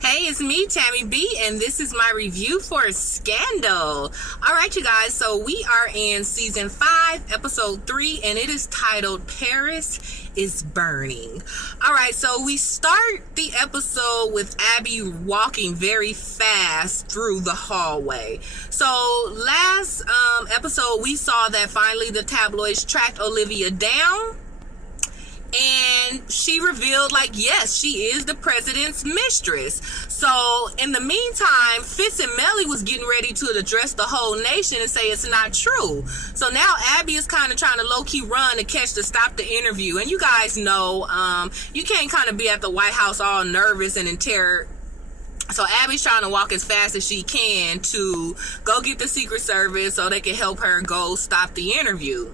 Hey, it's me, Tammy B, and this is my review for Scandal. Alright, you guys, so we are in season 5, episode 3, and it is titled Paris is Burning. Alright, so we start the episode with Abby walking very fast through the hallway. So last episode, we saw that finally the tabloids tracked Olivia down. And she revealed, like, yes, she is the president's mistress. So in the meantime, Fitz and Mellie was getting ready to address the whole nation and say it's not true. So now Abby is kind of trying to low-key run to stop the interview. And you guys know, you can't kind of be at the White House all nervous and in terror. So Abby's trying to walk as fast as she can to go get the Secret Service so they can help her go stop the interview.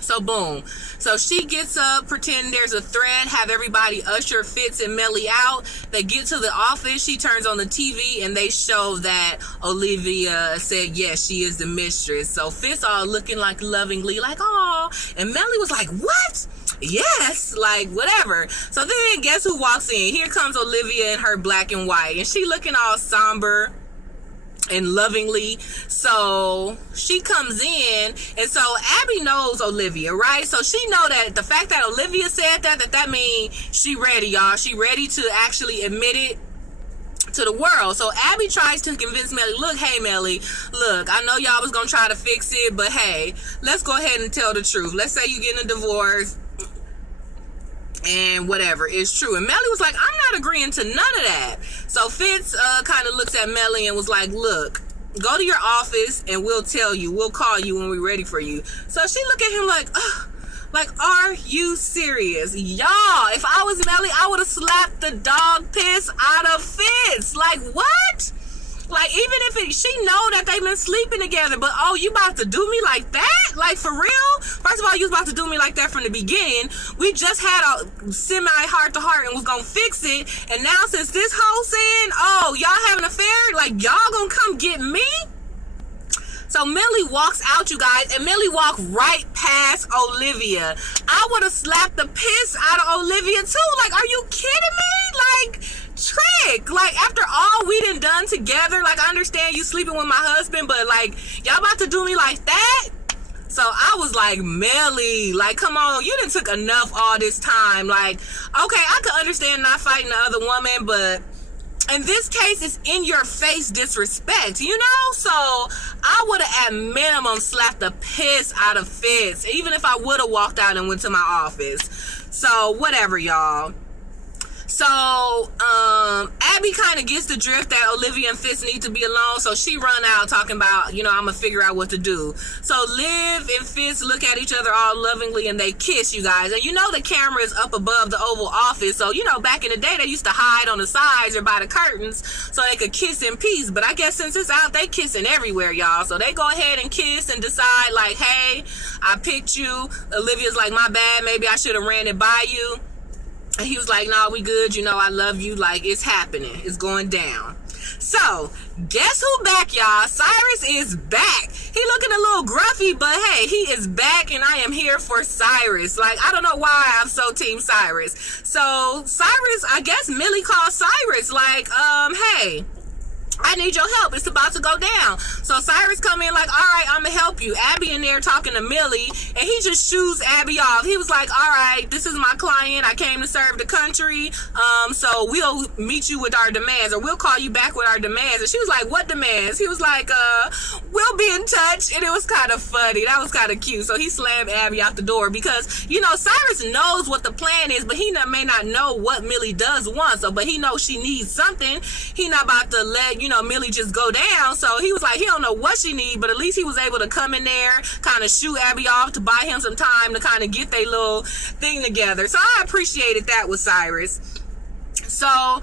So boom. So she gets up, pretend there's a threat, have everybody usher Fitz and Mellie out. They get to the office, she turns on the TV, and they show that Olivia said, yes, she is the mistress. So Fitz all looking like lovingly, like, oh, and Mellie was like, what? Yes, like, whatever. So then guess who walks in? Here comes Olivia in her black and white, and she looking all somber and lovingly. So she comes in, and so Abby knows Olivia, right? So she know that the fact that Olivia said that means she ready, y'all. She ready to actually admit it to the world. So Abby tries to convince Mellie, look, hey Mellie, look, I know y'all was gonna try to fix it, but hey, let's go ahead and tell the truth. Let's say you getting a divorce and whatever is true. And Mellie was like, I'm not agreeing to none of that. So Fitz kind of looks at Mellie and was like, look, go to your office and we'll tell you, we'll call you when we're ready for you. So she looked at him like, ugh, like, are you serious? Y'all, if I was Mellie, I would have slapped the dog piss out of Fitz. Like, what? Like, even if she know that they've been sleeping together, but oh, you about to do me like that? Like, for real? First of all, you was about to do me like that from the beginning. We just had a semi heart-to-heart and was gonna fix it, and now since this whole saying, oh, y'all having an affair, like, y'all gonna come get me? So Mellie walks out, you guys, and Mellie walked right past Olivia. I would have slapped the piss out of Olivia too. Like, are you kidding me? Like, trick. Like, after all we done together, like, I understand you sleeping with my husband, but like, y'all about to do me like that? So I was like, Mellie, like, come on, you done took enough all this time. Like, okay, I could understand not fighting the other woman, but in this case, it's in your face disrespect, you know? So I would have at minimum slapped the piss out of Fitz, even if I would have walked out and went to my office. So whatever, y'all. So Abby kind of gets the drift that Olivia and Fitz need to be alone, so she run out talking about, you know, I'm gonna figure out what to do. So Liv and Fitz look at each other all lovingly and they kiss, you guys. And you know the camera is up above the Oval Office, so you know back in the day they used to hide on the sides or by the curtains so they could kiss in peace. But I guess since it's out, they kissing everywhere, y'all. So they go ahead and kiss and decide, like, hey, I picked you. Olivia's like, my bad, maybe I should have ran it by you. And he was like, no, we good, you know, I love you, like, it's happening, it's going down. So guess who back, y'all? Cyrus is back. He looking a little gruffy, but hey, he is back, and I am here for Cyrus. Like, I don't know why I'm so team Cyrus. So Cyrus, I guess Mellie called Cyrus, like, hey, I need your help, it's about to go down. So Cyrus come in like, all right, I'm gonna help you. Abby in there talking to Mellie, and he just shoos Abby off. He was like, all right, this is my client, I came to serve the country, so we'll meet you with our demands, or we'll call you back with our demands. And she was like, what demands? He was like, we'll be in touch. And it was kind of funny, that was kind of cute. So he slammed Abby out the door because, you know, Cyrus knows what the plan is, but he may not know what Mellie does want. So, but he knows she needs something. He not about to let, you know, Mellie just go down. So he was like, he don't know what she need, but at least he was able to come in there, kind of shoot Abby off to buy him some time to kind of get their little thing together. So I appreciated that with Cyrus. So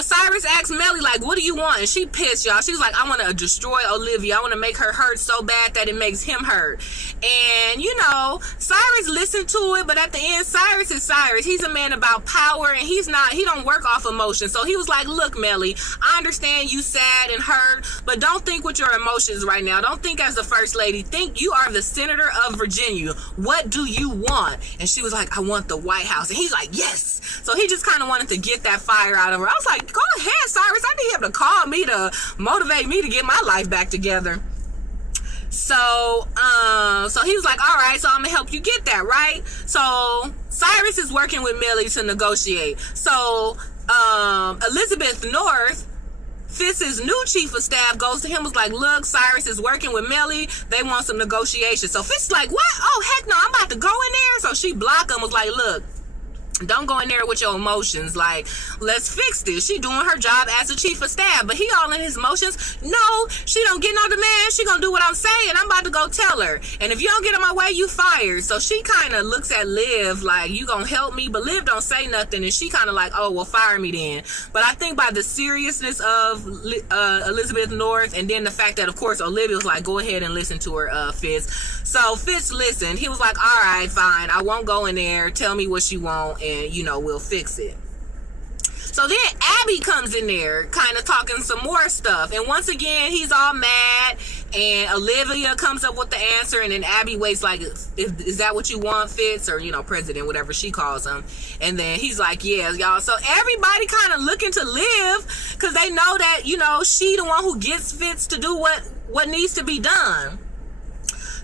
Cyrus asked Mellie, like, what do you want? And she pissed, y'all. She was like, I want to destroy Olivia. I want to make her hurt so bad that it makes him hurt. And, you know, Cyrus listened to it, but at the end, Cyrus is Cyrus. He's a man about power, and he don't work off emotion. So he was like, look, Mellie, I understand you sad and hurt, but don't think with your emotions right now. Don't think as the first lady. Think you are the senator of Virginia. What do you want? And she was like, I want the White House. And he's like, yes. So he just kind of wanted to get that fire out of her. I was like, go ahead, Cyrus. I need him to call me to motivate me to get my life back together. So he was like, all right, so I'm gonna help you get that, right? So Cyrus is working with Millie to negotiate. So Elizabeth North, Fitz's new chief of staff, goes to him, was like, look, Cyrus is working with Millie. They want some negotiation. So Fitz like, what? Oh, heck no, I'm about to go in there. So she blocked him, was like, look, don't go in there with your emotions. Like, let's fix this. She doing her job as a chief of staff, but he all in his emotions. No, she don't get no demand. She gonna do what I'm saying. I'm about to go tell her. And if you don't get in my way, you fired. So she kind of looks at Liv like, you gonna help me? But Liv don't say nothing. And she kind of like, oh, well, fire me then. But I think by the seriousness of Elizabeth North, and then the fact that, of course, Olivia was like, go ahead and listen to her, Fitz. So Fitz listened. He was like, all right, fine. I won't go in there. Tell me what you want, and, you know, we'll fix it. So then Abby comes in there kind of talking some more stuff. And once again, he's all mad. And Olivia comes up with the answer. And then Abby waits like, is that what you want, Fitz? Or, you know, President, whatever she calls him. And then he's like, yeah, y'all. So everybody kind of looking to Liv, because they know that, you know, she the one who gets Fitz to do what needs to be done.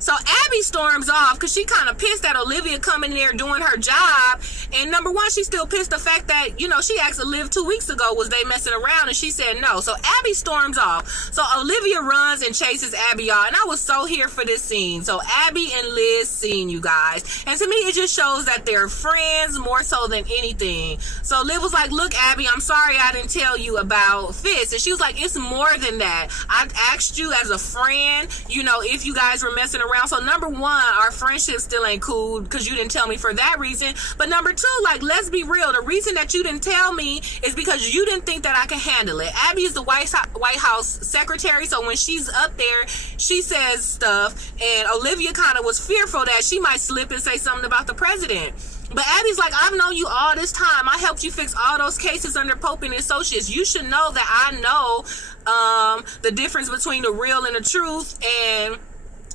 So Abby storms off because she kind of pissed at Olivia coming in there doing her job. And number one, she's still pissed the fact that, you know, she asked Olivia 2 weeks ago, was they messing around? And she said no. So Abby storms off. So Olivia runs and chases Abby out. And I was so here for this scene. So Abby and Liz scene, you guys. And to me, it just shows that they're friends more so than anything. So Liv was like, look, Abby, I'm sorry I didn't tell you about Fitz. And she was like, it's more than that. I asked you as a friend, you know, if you guys were messing around. So number one, our friendship still ain't cool because you didn't tell me for that reason. But number two, like, let's be real. The reason that you didn't tell me is because you didn't think that I could handle it. Abby is the White House secretary. So when she's up there, she says stuff. And Olivia kind of was fearful that she might slip and say something about the president. But Abby's like, I've known you all this time. I helped you fix all those cases under Pope and Associates. You should know that I know the difference between the real and the truth, and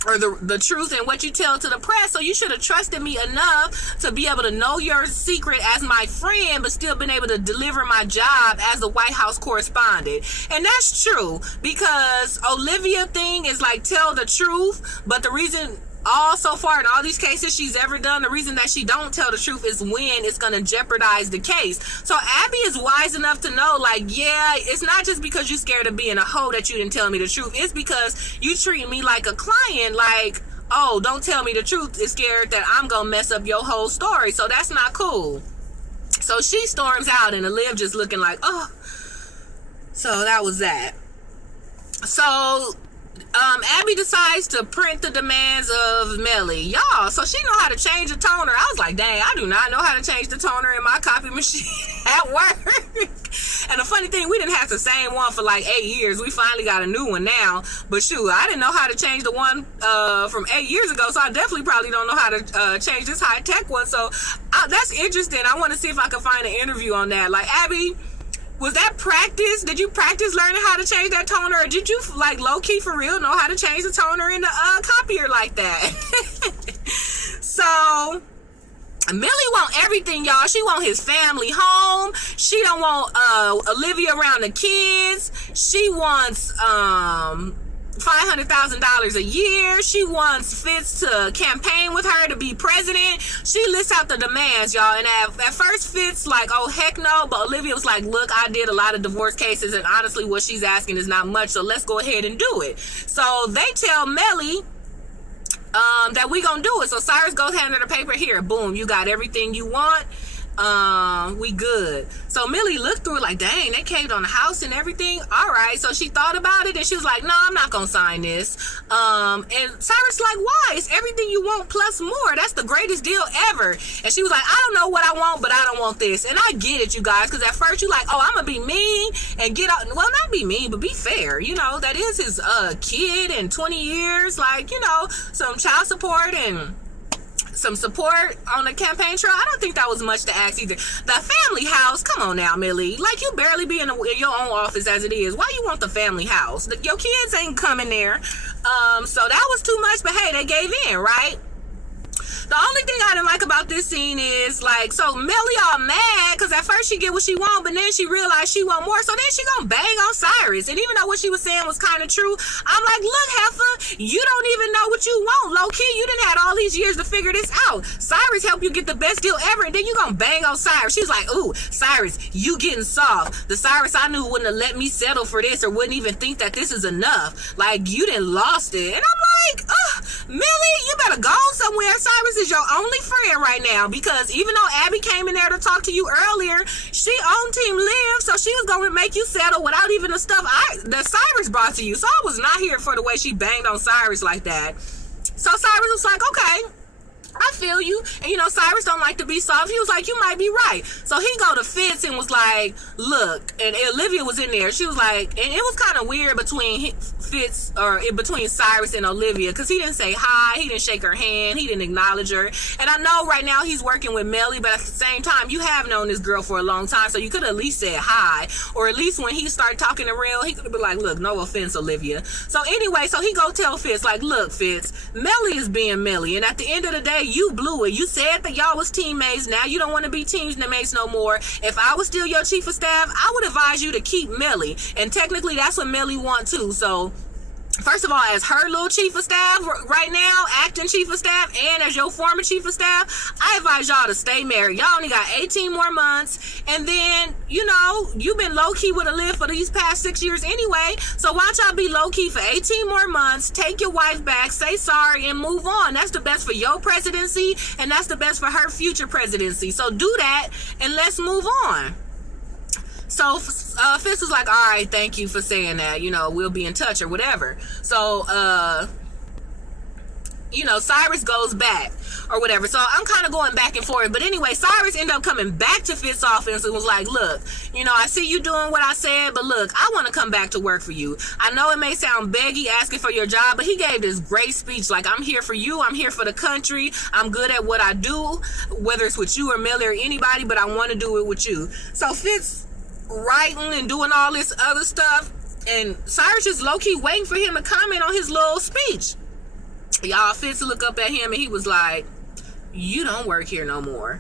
or the truth and what you tell to the press. So you should have trusted me enough to be able to know your secret as my friend, but still been able to deliver my job as the White House correspondent. And that's true, because Olivia thing is like, tell the truth, but the reason all so far in all these cases she's ever done, the reason that she don't tell the truth is when it's going to jeopardize the case. So Abby is wise enough to know, like, yeah, it's not just because you're scared of being a hoe that you didn't tell me the truth. It's because you treat me like a client, like, oh, don't tell me the truth. It's scared that I'm going to mess up your whole story. So that's not cool. So she storms out, and Liv just looking like, oh. So that was that. So Abby decides to print the demands of Melly. Y'all, so she know how to change the toner. I was like, dang, I do not know how to change the toner in my copy machine at work. And the funny thing, we didn't have the same one for like 8 years. We finally got a new one now. But shoot, I didn't know how to change the one from 8 years ago. So I definitely probably don't know how to change this high-tech one. So that's interesting. I want to see if I can find an interview on that. Like, Abby, was that practice? Did you practice learning how to change that toner? Or did you, like, low-key for real know how to change the toner in the copier like that? So Millie want everything, y'all. She want his family home. She don't want Olivia around the kids. She wants $500,000 a year. She wants Fitz to campaign with her to be president. She lists out the demands, y'all. And at first, Fitz like, oh, heck no. But Olivia was like, look, I did a lot of divorce cases, and honestly, what she's asking is not much, so let's go ahead and do it. So they tell Melly that we gonna do it. So Cyrus goes, hand her the paper. Here, boom, you got everything you want. We good. So Millie looked through it like, dang, they caved on the house and everything. All right. So she thought about it, and she was like, no, I'm not gonna sign this. And Cyrus like, why? It's everything you want plus more. That's the greatest deal ever. And she was like, I don't know what I want, but I don't want this. And I get it, you guys, because at first you like, oh, I'm gonna be mean and get out. Well, not be mean, but be fair. You know, that is his kid in 20 years. Like, you know, some child support and some support on the campaign trail. I don't think that was much to ask either. The family house, come on now, Millie. Like, you barely be in your own office as it is. Why you want the family house? Your kids ain't coming there. So that was too much, but hey, they gave in, right? The only thing I didn't like about this scene is, like, so Melly all mad because at first she get what she want, but then she realized she want more, so then she gonna bang on Cyrus. And even though what she was saying was kind of true, I'm like, look, heifer, you don't even know what you want. Low key, you done had all these years to figure this out. Cyrus helped you get the best deal ever, and then you gonna bang on Cyrus. She was like, ooh, Cyrus, you getting soft. The Cyrus I knew wouldn't have let me settle for this or wouldn't even think that this is enough. Like, you done lost it. And I'm like, Millie, you better go somewhere. Cyrus is your only friend right now, because even though Abby came in there to talk to you earlier, she on Team Liv, so she was gonna make you settle without even the stuff that Cyrus brought to you. So I was not here for the way she banged on Cyrus like that. So Cyrus was like, okay, I feel you. And you know, Cyrus don't like to be soft. He was like, you might be right. So he go to Fitz and was like, look, and Olivia was in there. She was like, and it was kind of weird between Fitz, or between Cyrus and Olivia, because he didn't say hi, he didn't shake her hand, he didn't acknowledge her. And I know right now he's working with Melly, but at the same time, you have known this girl for a long time, so you could at least say hi, or at least when he started talking to Real, he could have been like, look, no offense, Olivia. So anyway, so he go tell Fitz, like, look, Fitz, Melly is being Melly, and at the end of the day, you blew it. You said that y'all was teammates. Now you don't want to be teammates no more. If I was still your chief of staff, I would advise you to keep Melly. And technically, that's what Melly want too. So, first of all, as her little chief of staff right now, acting chief of staff, and as your former chief of staff, I advise y'all to stay married. Y'all only got 18 more months, and then, you know, you've been low-key with a Liv for these past 6 years anyway, so why don't y'all be low-key for 18 more months, take your wife back, say sorry, and move on. That's the best for your presidency, and that's the best for her future presidency. So do that, and let's move on. So Fitz was like, all right, thank you for saying that, you know, we'll be in touch or whatever. So you know, Cyrus goes back or whatever. So I'm kind of going back and forth, but anyway, Cyrus ended up coming back to Fitz's office and was like, look, you know, I see you doing what I said, but look, I want to come back to work for you. I know it may sound beggy asking for your job, but he gave this great speech like, I'm here for you, I'm here for the country, I'm good at what I do, whether it's with you or Millie or anybody, but I want to do it with you. So Fitz writing and doing all this other stuff, and Cyrus just low-key waiting for him to comment on his little speech. Y'all, Fitz look up at him and he was like, you don't work here no more.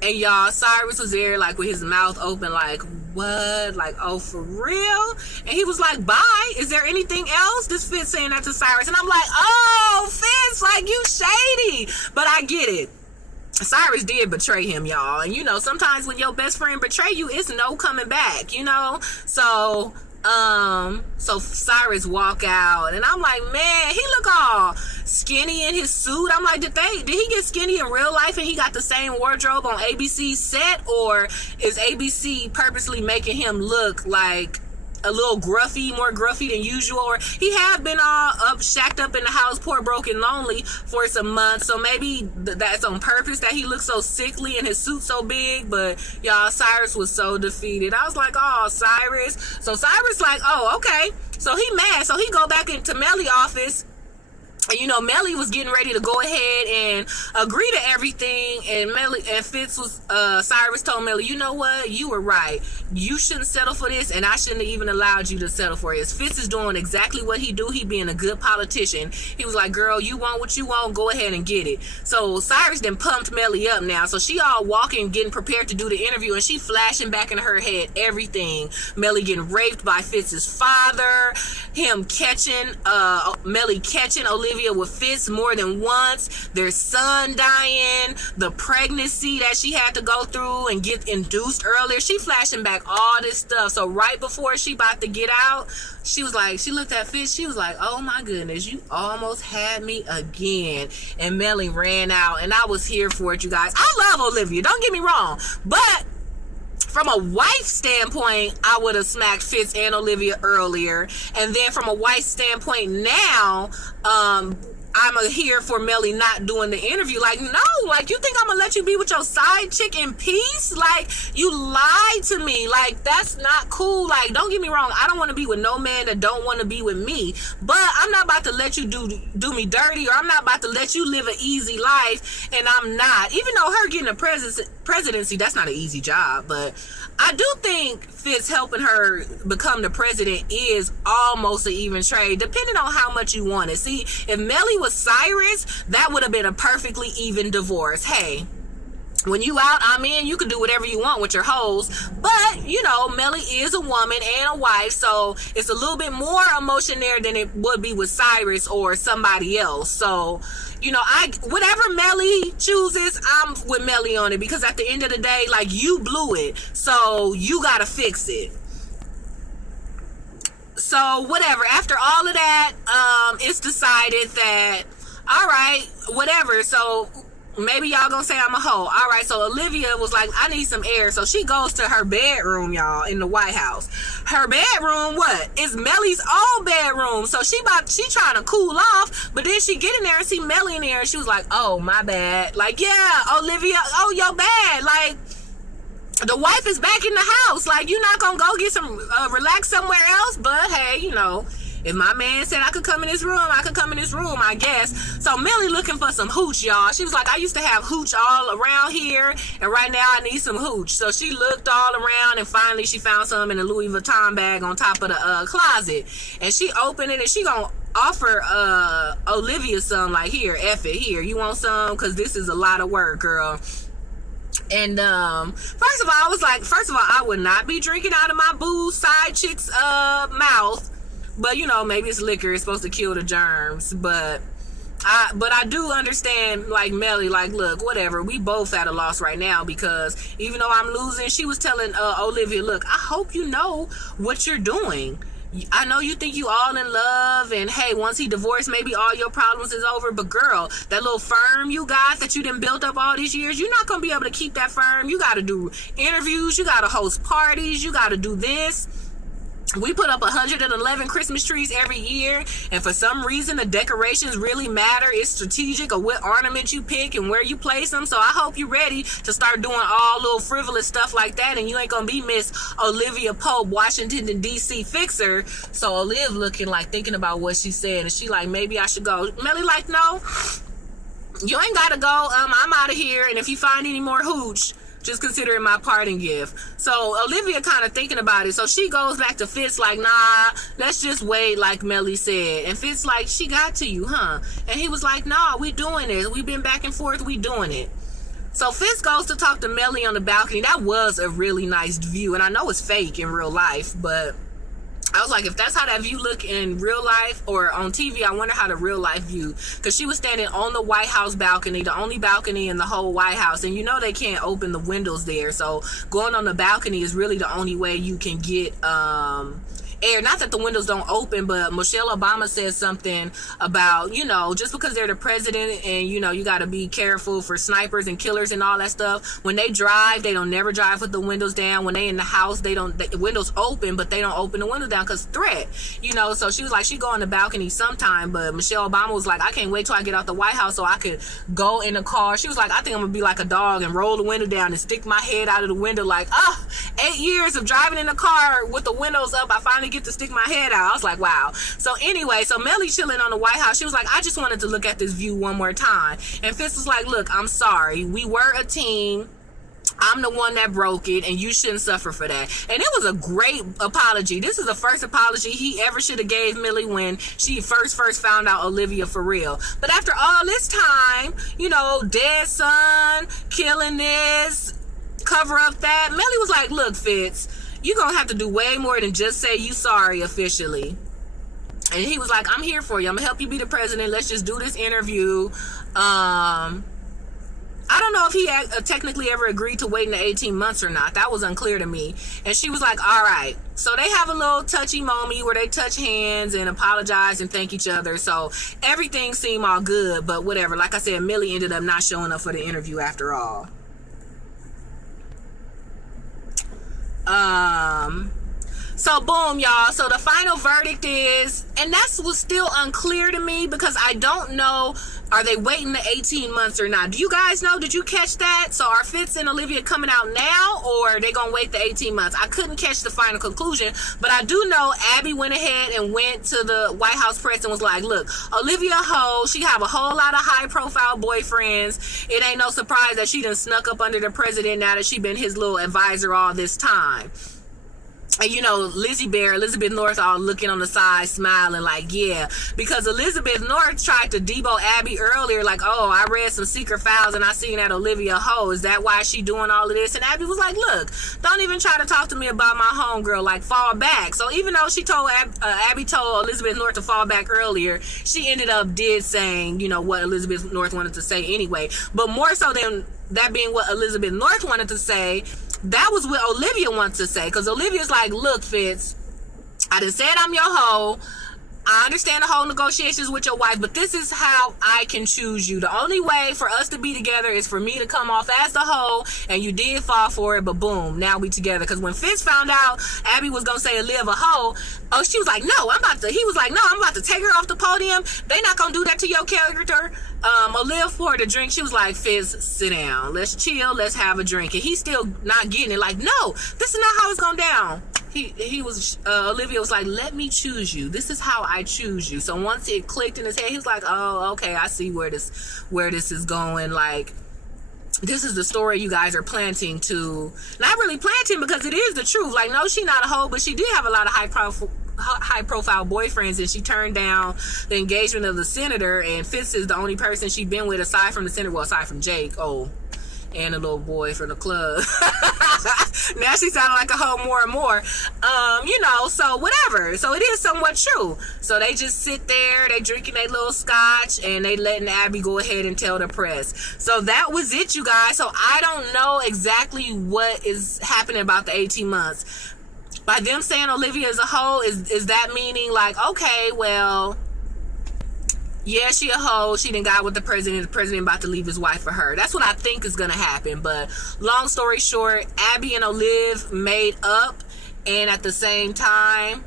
And y'all, Cyrus was there like with his mouth open like, what? Like, oh, for real? And he was like, bye. Is there anything else? This Fitz saying that to Cyrus. And I'm like, oh, Fitz, like, you shady. But I get it. Cyrus did betray him, y'all. And you know, sometimes when your best friend betray you, it's no coming back, you know? So Cyrus walk out, and I'm like, man, he look all skinny in his suit. I'm like, did he get skinny in real life and he got the same wardrobe on ABC's set, or is ABC purposely making him look like a little gruffy, more gruffy than usual? Or he have been all up, shacked up in the house, poor, broken, lonely for some months, so maybe that's on purpose that he looks so sickly and his suit so big. But y'all, Cyrus was so defeated. I was like, oh, Cyrus. So Cyrus like, oh, okay. So he mad. So he go back into Melly's office. And you know, Melly was getting ready to go ahead and agree to everything, and Fitz was Cyrus told Melly, you know what, you were right, you shouldn't settle for this, and I shouldn't have even allowed you to settle for it. Fitz is doing exactly what he do. He being a good politician. He was like, girl, you want what you want, go ahead and get it. So Cyrus then pumped Melly up now, so she all walking, getting prepared to do the interview, and she flashing back in her head everything. Melly getting raped by Fitz's father, him catching Melly catching Olivia with Fitz more than once, their son dying, the pregnancy that she had to go through and get induced earlier. She flashing back all this stuff. So right before she about to get out, she was like, she looked at Fitz, she was like, oh my goodness, you almost had me again. And Melly ran out, and I was here for it, you guys. I love Olivia, don't get me wrong, but from a wife standpoint, I would have smacked Fitz and Olivia earlier. And then from a wife standpoint now, I'm here for Melly not doing the interview. Like, no, like, you think I'm gonna let you be with your side chick in peace? Like, you lied to me. Like, that's not cool. Like, don't get me wrong, I don't want to be with no man that don't want to be with me, but I'm not about to let you do me dirty, or I'm not about to let you live an easy life and I'm not. Even though her getting a presidency, that's not an easy job, but I do think Fitz helping her become the president is almost an even trade, depending on how much you want it. See, if Melly was Cyrus, that would have been a perfectly even divorce. Hey, when you out, I'm in, you can do whatever you want with your hoes. But, you know, Melly is a woman and a wife, so it's a little bit more emotion there than it would be with Cyrus or somebody else. So, you know, whatever Melly chooses, I'm with Melly on it, because at the end of the day, like, you blew it, so you gotta fix it. So, whatever. After all of that, it's decided that, all right, whatever. So, maybe y'all gonna say I'm a hoe. All right, so Olivia was like, I need some air. So she goes to her bedroom, y'all, in the White House. Her bedroom, what? It's Melly's old bedroom. So she trying to cool off, but then she get in there and see Melly in there, and she was like, oh, my bad. Like, yeah, Olivia, oh, your bad. Like, the wife is back in the house. Like, you're not gonna go get some, relax somewhere else? But, hey, you know, if my man said I could come in this room, I could come in this room, I guess. So Melly looking for some hooch, y'all. She was like, I used to have hooch all around here, and right now I need some hooch. So she looked all around, and finally she found some in a Louis Vuitton bag on top of the closet. And she opened it, and she gonna offer Olivia some, like, here, F it, here. You want some? Because this is a lot of work, girl. And first of all, I would not be drinking out of my boo side chick's mouth. But, you know, maybe it's liquor. It's supposed to kill the germs. But I do understand, like, Melly, like, look, whatever. We both at a loss right now, because even though I'm losing, she was telling Olivia, look, I hope you know what you're doing. I know you think you all in love, and hey, once he divorced, maybe all your problems is over. But girl, that little firm you got that you done built up all these years, you're not going to be able to keep that firm. You got to do interviews. You got to host parties. You got to do this. We put up 111 Christmas trees every year, and for some reason the decorations really matter. It's strategic of what ornament you pick and where you place them. So I hope you're ready to start doing all little frivolous stuff like that, and you ain't gonna be Miss Olivia Pope, Washington DC fixer. So Olive looking like, thinking about what she said, and she like, maybe I should go. Melly like, no, you ain't gotta go. I'm out of here, and if you find any more hooch, just consider it my parting gift. So Olivia kind of thinking about it. So she goes back to Fitz like, nah, let's just wait, like Melly said. And Fitz like, she got to you, huh? And he was like, nah, we doing this. We been back and forth. We doing it. So Fitz goes to talk to Melly on the balcony. That was a really nice view. And I know it's fake in real life, but I was like, if that's how that view look in real life or on TV, I wonder how the real life view. Because she was standing on the White House balcony, the only balcony in the whole White House. And you know they can't open the windows there. So going on the balcony is really the only way you can get air. Not that the windows don't open, but Michelle Obama said something about, you know, just because they're the president and, you know, you got to be careful for snipers and killers and all that stuff. When they drive, they don't never drive with the windows down. When they in the house, the windows open, but they don't open the windows down because threat, you know. So she was like, she go on the balcony sometime, but Michelle Obama was like, I can't wait till I get out the White House so I could go in the car. She was like, I think I'm gonna be like a dog and roll the window down and stick my head out of the window like, 8 years of driving in the car with the windows up, I finally get to stick my head out. I was like, wow. So anyway, so Melly chilling on the White House. She was like, I just wanted to look at this view one more time. And Fitz was like, look, I'm sorry. We were a team. I'm the one that broke it, and you shouldn't suffer for that. And it was a great apology. This is the first apology he ever should have gave Melly when she first found out Olivia for real. But after all this time, you know, dead son, killing this, cover up that, Melly was like, look, Fitz, you're going to have to do way more than just say you sorry officially. And he was like, I'm here for you. I'm going to help you be the president. Let's just do this interview. I don't know if he technically ever agreed to waiting the 18 months or not. That was unclear to me. And she was like, all right. So they have a little touchy moment where they touch hands and apologize and thank each other. So everything seemed all good, but whatever. Like I said, Melly ended up not showing up for the interview after all. So boom, y'all. So the final verdict is, and that's was still unclear to me because I don't know, are they waiting the 18 months or not? Do you guys know? Did you catch that? So are Fitz and Olivia coming out now, or are they gonna wait the 18 months? I couldn't catch the final conclusion, but I do know Abby went ahead and went to the White House press and was like, look, Olivia Ho, she have a whole lot of high profile boyfriends. It ain't no surprise that she done snuck up under the president now that she been his little advisor all this time. And you know, Lizzie Bear, Elizabeth North all looking on the side smiling like, yeah, because Elizabeth North tried to debo Abby earlier like, oh, I read some secret files and I seen that Olivia Ho, is that why she doing all of this? And Abby was like, look, don't even try to talk to me about my homegirl, like fall back. So even though she told Abby told Elizabeth North to fall back earlier, she ended up saying, you know, what Elizabeth North wanted to say anyway. But more so than that being what Elizabeth North wanted to say, that was what Olivia wants to say. Because Olivia's like, look, Fitz, I done said I'm your hoe. I understand the whole negotiations with your wife, but this is how I can choose you. The only way for us to be together is for me to come off as the hoe, and you did fall for it, but boom, now we together. Because when Fitz found out Abby was gonna say Olive a hoe, oh, she was like, no, he was like, no, I'm about to take her off the podium. They not gonna do that to your character. Olive poured a drink. She was like, Fitz, sit down. Let's chill. Let's have a drink. And he's still not getting it. Like, no, this is not how it's going down. Olivia was like, let me choose you. This is how I choose you. So once it clicked in his head, he was like, oh, okay, I see where this is going. Like, this is the story you guys are planting to, not really planting because it is the truth. Like, no, she not a hoe, but she did have a lot of high profile boyfriends, and she turned down the engagement of the senator, and Fitz is the only person she's been with aside from the senator, well, aside from Jake, and a little boy from the club. Now she sounding like a hoe more and more. You know, so whatever. So it is somewhat true. So they just sit there, they drinking their little scotch, and they letting Abby go ahead and tell the press. So that was it, you guys. So I don't know exactly what is happening about the 18 months. By them saying Olivia is a hoe, is that meaning like, okay, well, yeah, she a hoe, she done got with the president about to leave his wife for her. That's what I think is gonna happen. But long story short, Abby and Olive made up, and at the same time,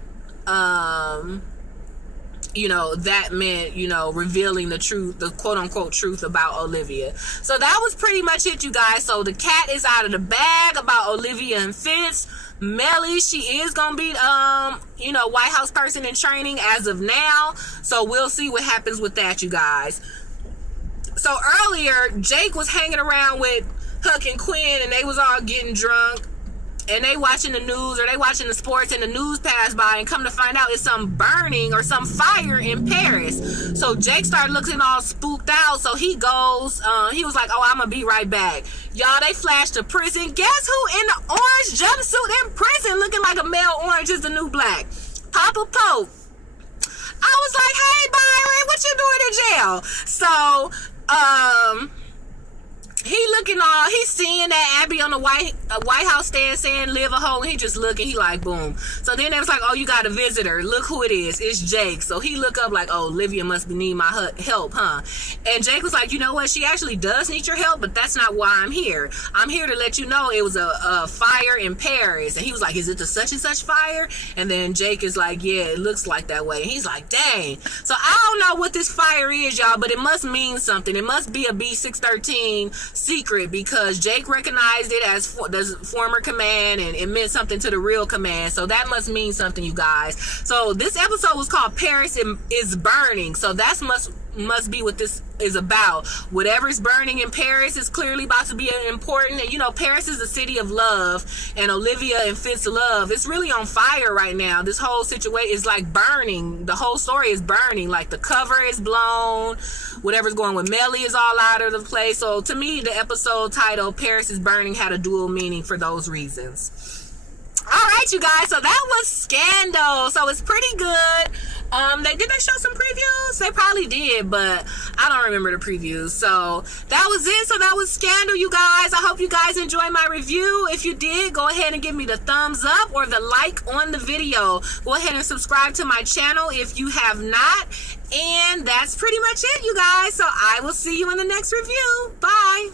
you know, that meant, you know, revealing the truth, the quote-unquote truth about Olivia. So that was pretty much it, you guys. So the cat is out of the bag about Olivia and Fitz. Melly, she is gonna be you know, White House person in training as of now, so we'll see what happens with that, you guys. So earlier Jake was hanging around with Huck and Quinn, and they was all getting drunk, and they watching the news, or they watching the sports, and the news passed by, and come to find out it's some burning or some fire in Paris. So Jake started looking all spooked out, so he goes, he was like, oh, I'm gonna be right back. Y'all, they flashed to prison. Guess who in the orange jumpsuit in prison looking like a male orange is the new black? Papa Pope. I was like, hey, Byron, what you doing in jail? So, he looking all, he seeing that Abby on the White House stand saying live a hoe, and he just looking, he like, boom. So then they was like, oh, you got a visitor. Look who it is. It's Jake. So he look up like, oh, Olivia must need my help, huh? And Jake was like, you know what? She actually does need your help, but that's not why I'm here. I'm here to let you know it was a fire in Paris. And he was like, is it the such and such fire? And then Jake is like, yeah, it looks like that way. And he's like, dang. So I don't know what this fire is, y'all, but it must mean something. It must be a B613 secret, because Jake recognized it as the former command, and it meant something to the real command. So that must mean something, you guys. So this episode was called Paris is Burning. So that must be what this is about. Whatever's burning in Paris is clearly about to be important. And you know, Paris is the city of love, and Olivia and Fitz love, it's really on fire right now. This whole situation is like burning. The whole story is burning. Like the cover is blown, whatever's going with Melly is all out of the place. So to me, the episode title Paris is Burning had a dual meaning for those reasons. Alright, you guys, so that was Scandal. So it's pretty good. Did they show some previews? They probably did, but I don't remember the previews. So that was it. So that was Scandal, you guys. I hope you guys enjoyed my review. If you did, go ahead and give me the thumbs up or the like on the video. Go ahead and subscribe to my channel if you have not. And that's pretty much it, you guys. So I will see you in the next review. Bye.